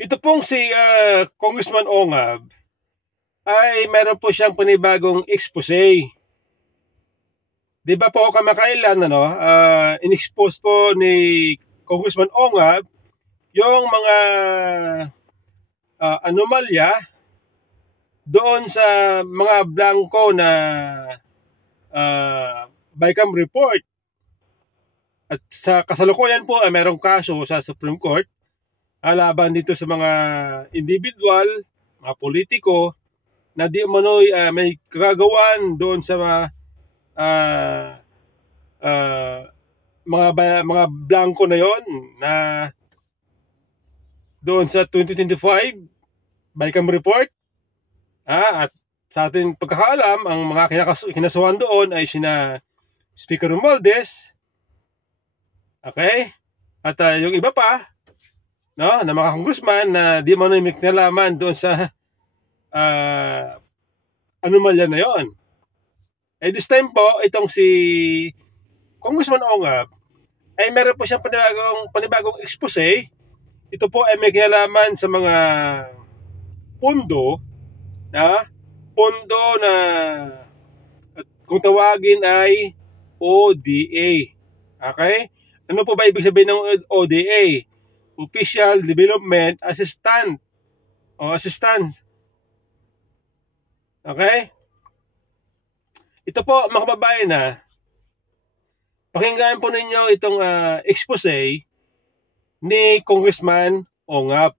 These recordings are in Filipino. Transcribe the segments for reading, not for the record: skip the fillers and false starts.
Ito pong si Congressman Ongab ay meron po siyang panibagong expose. Di ba po kamakailan in-expose po ni Congressman Ongab yung mga anomalya doon sa mga blanco na BICAM report. At sa kasalukuyan po ay merong kaso sa Supreme Court laban dito sa mga individual, mga politiko na di umano'y may kagagawan doon sa mga blanco na yon na doon sa 2025 BICAM report. At sa ating pagkakaalam, ang mga kinasuhan doon ay sina Speaker Romualdez, okay? At yung iba pa, no, na mga congressman na di man may kinalaman doon sa anomalya na yon. This time po, itong si Congressman Ongab ay meron po siyang panibagong expose. Ito po ay may kinalaman sa mga pondo na kung tawagin ay ODA. Okay? Ano po ba ibig sabihin ng ODA? Official Development Assistant o Assistance. Okay? Ito po mga kababayan pakinggan po ninyo itong expose ni Congressman Ongab.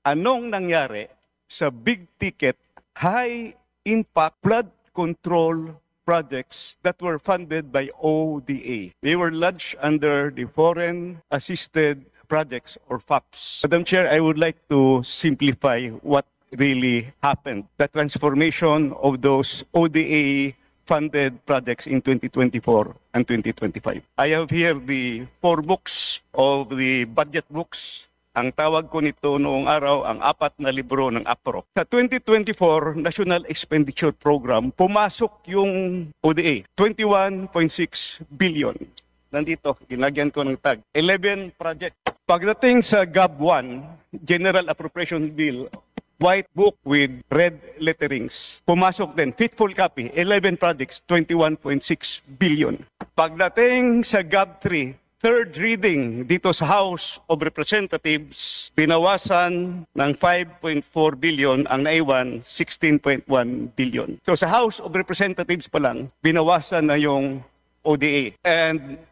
Anong nangyari sa big ticket, high impact flood control projects that were funded by ODA? They were lodged under the Foreign Assisted Projects or FAPs. Madam Chair, I would like to simplify what really happened. The transformation of those ODA funded projects in 2024 and 2025. I have here the 4 books of the budget books. Ang tawag ko nito noong araw, ang 4 na libro ng APRO. Sa 2024 National Expenditure Program, pumasok yung ODA, 21.6 billion. Nandito, ginagyan ko ng tag. 11 project. Pagdating sa GAB1, General Appropriation Bill, white book with red letterings, pumasok din, faithful copy, 11 projects, 21.6 billion. Pagdating sa GAB3, third reading dito sa House of Representatives, binawasan ng 5.4 billion, ang naiwan 16.1 billion. So sa House of Representatives pa lang, binawasan na yung ODA. And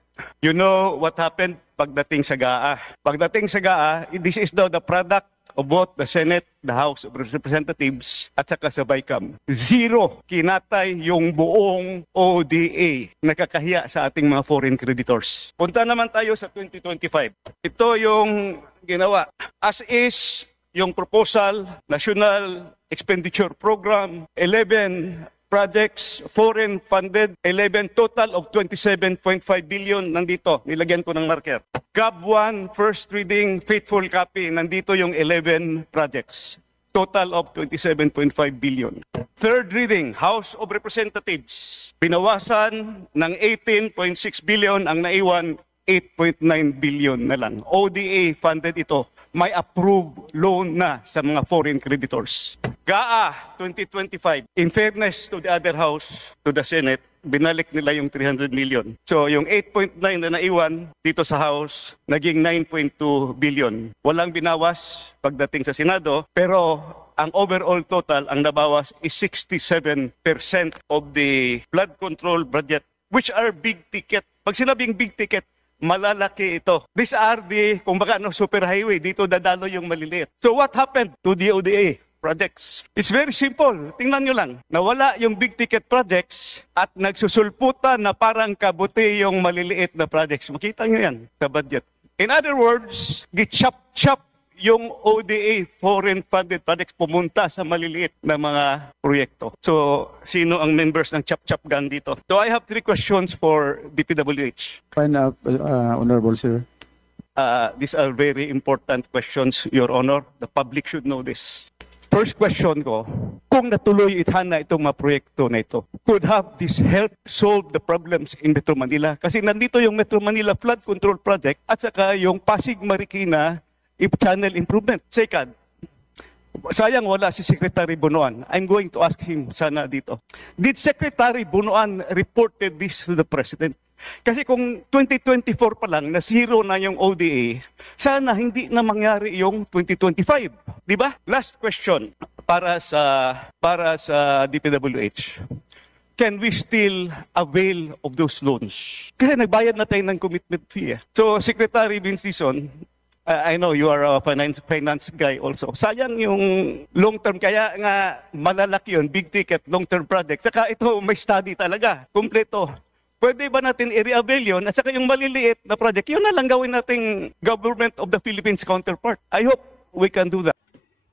you know what happened pagdating sa GAA? Pagdating sa GAA, this is now the product of both the Senate, the House of Representatives, at saka sa BICAM. 0 kinatay yung buong ODA. Nakakahiya sa ating mga foreign creditors. Punta naman tayo sa 2025. Ito yung ginawa. As is, yung proposal, National Expenditure Program, 11 projects, foreign funded, 11 total of 27.5 billion. Nandito, nilagyan ko ng marker. GAB1, first reading, faithful copy, nandito yung 11 projects. Total of 27.5 billion. Third reading, House of Representatives, binawasan ng 18.6 billion, ang naiwan 8.9 billion na lang. ODA funded ito. May approved loan na sa mga foreign creditors. GAA 2025, in fairness to the other house, to the Senate, binalik nila yung 300 million. So yung 8.9 na naiwan dito sa House, naging 9.2 billion. Walang binawas pagdating sa Senado, pero ang overall total, ang nabawas is 67% of the flood control budget, which are big ticket. Pag sinabing big ticket, malalaki ito. These are the, kumbaga, super highway. Dito dadalo yung maliliit. So what happened to the ODA projects? It's very simple. Tingnan nyo lang. Nawala yung big ticket projects at nagsusulputan na parang kabuti yung maliliit na projects. Makita nyo yan sa budget. In other words, gi-chop-chop yung ODA foreign funded projects pumunta sa maliliit na mga proyekto. So, sino ang members ng chop-chop gang dito? So, I have 3 questions for DPWH. Fine, Honorable Sir. These are very important questions, Your Honor. The public should know this. First question ko, kung natuloy itana itong mga proyekto na ito, could have this help solve the problems in Metro Manila? Kasi nandito yung Metro Manila Flood Control Project at saka yung Pasig Marikina Channel Improvement. Second, sayang wala si Secretary Bunuan. I'm going to ask him sana dito. Did Secretary Bunuan reported this to the President? Kasi kung 2024 pa lang na zero na yung ODA, sana hindi na mangyari yung 2025, di ba? Last question para sa DPWH. Can we still avail of those loans? Kasi nagbayad na tayo ng commitment fee. So Secretary Vincison, I know you are a finance guy also. Sayang yung long term, kaya nga malalaki yun, big ticket, long term project. Saka ito may study talaga, kumpleto. Pwede ba natin i-reavail yun? At saka yung maliliit na project, yun na lang gawin nating Government of the Philippines counterpart. I hope we can do that.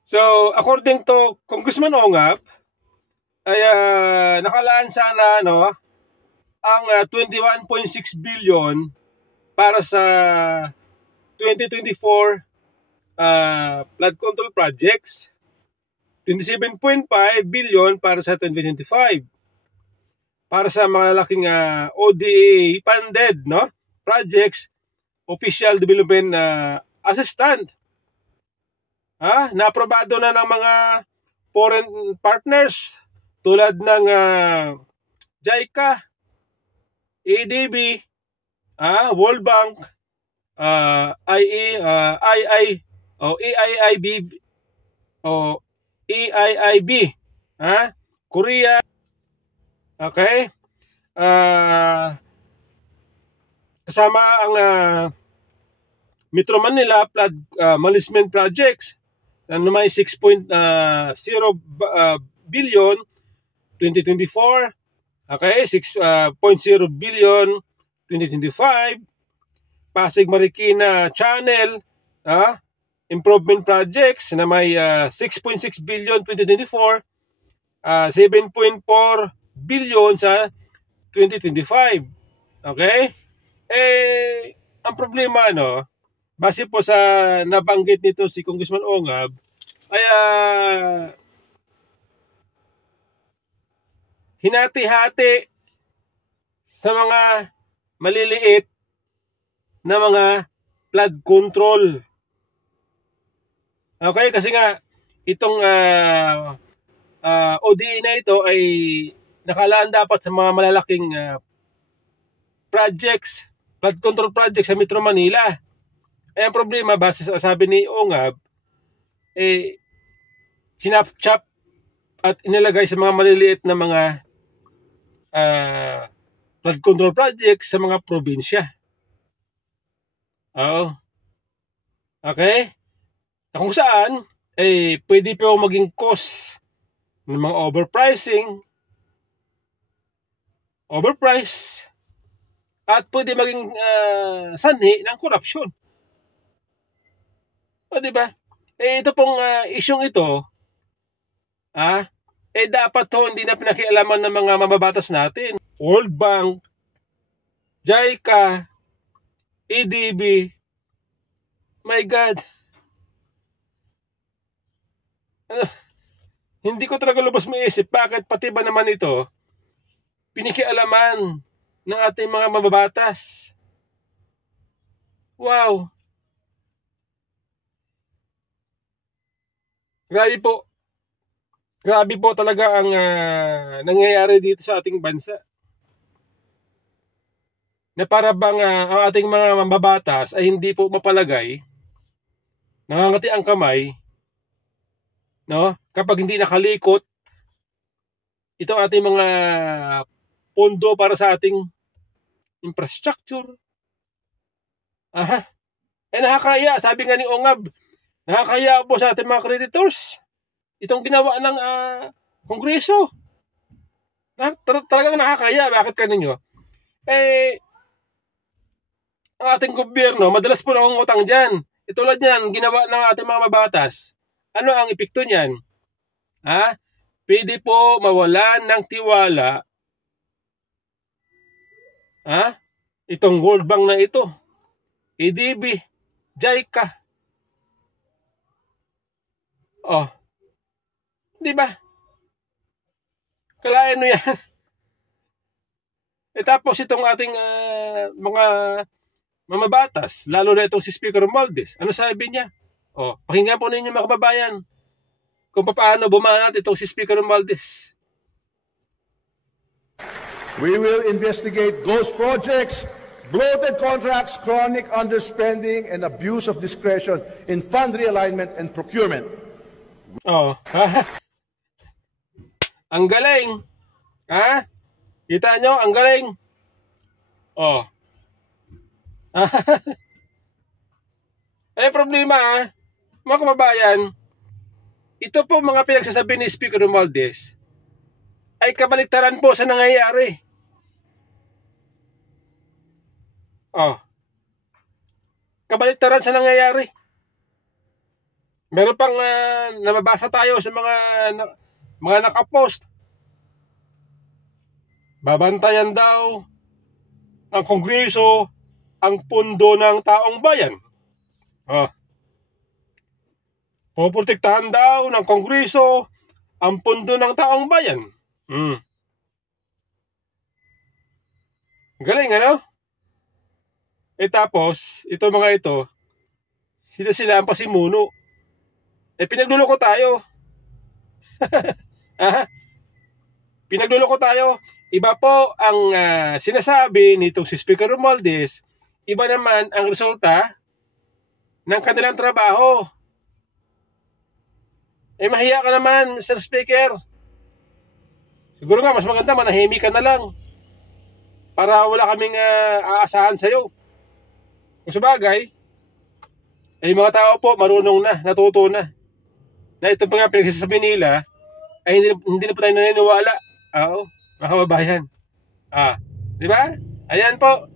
So, according to Congressman Ongab, ay nakalaan sana ang 21.6 billion para sa 2024 flood control projects, 27.5 billion para sa 2025. Para sa malalaking ODA funded projects, official development assistant. Naaprobado na ng mga foreign partners tulad ng JICA, ADB, World Bank, EIIB, Korea. Okay? Kasama ang Metro Manila Flood Management Projects na may 6.0 billion 2024. Okay? 6.0 billion 2025. Pasig Marikina Channel Improvement Projects na may 6.6 billion 2024. 7.4 billion sa 2025. Okay? Ang problema, base po sa nabanggit nito si Congressman Ongab, ay hinati-hati sa mga maliliit na mga flood control. Okay? Kasi nga, itong ODA na ito ay nakalaan dapat sa mga malalaking projects, flood control projects sa Metro Manila. Ang problema, base sa sabi ni Ongab, sinap-chap at inilagay sa mga maliliit na mga flood control projects sa mga probinsya. Oo. Okay? Kung saan, pwede po maging cause ng mga overprice, at pwede maging sanhi ng korupsyon. O diba? Ito pong isyong ito, dapat hindi na pinakialaman ng mga mababatas natin. World Bank, JICA, ADB, my God. Hindi ko talaga lubos maisip bakit pati ba naman ito pinikialaman ng ating mga mababatas. Wow. Grabe po talaga ang nangyayari dito sa ating bansa. Na para bang ang ating mga mababatas ay hindi po mapalagay, nangangati ang kamay, kapag hindi nakalikot itong ating mga pondo para sa ating infrastructure. Nakakaya, sabi nga ni Ongab, nakakaya po sa ating mga creditors itong ginawa ng Kongreso. Talagang nakakaya. Bakit kaninyo? Ang ating gobyerno, madalas po nangungutang dyan. Itulad yan, ginawa ng ating mga mabatas. Ano ang epekto niyan? Pwede po mawalan ng tiwala itong World Bank na ito, ADB, JICA. Di ba? Kalain mo yan. Tapos itong ating mga mamabatas, lalo na itong si Speaker Romualdez, ano sabi niya? Pakinggan po ninyo mga kababayan kung paano bumanat itong si Speaker Romualdez. We will investigate ghost projects, bloated contracts, chronic underspending, and abuse of discretion in fund realignment and procurement. Ang galing. Ha? Kita nyo? Ang galing. Problema, mga kababayan, ito po mga pinagsasabi ni Speaker Romualdez ay kabaliktaran po sa nangyayari. Kabaliktaran sa nangyayari. Meron pang nababasa tayo sa mga nakapost. Babantayan daw ang Kongreso ang pundo ng taong bayan. Puprotektahan daw ng Kongreso ang pundo ng taong bayan. Galing, ano? Tapos, ito mga ito, sila ang pasimuno. Pinagluloko tayo. Pinagluloko tayo. Iba po ang sinasabi nitong si Speaker Romualdez, iba naman ang resulta ng kanilang trabaho. Mahiya ka naman, Mr. Speaker. Siguro nga, mas maganda manahimik ka na lang para wala kaming aasahan sa'yo. Kung sabagay, mga tao po marunong na, natuto na ito pa nga pinagsasabi nila ay hindi na po tayo naniniwala. Mga kababayan. Di ba? Ayan po.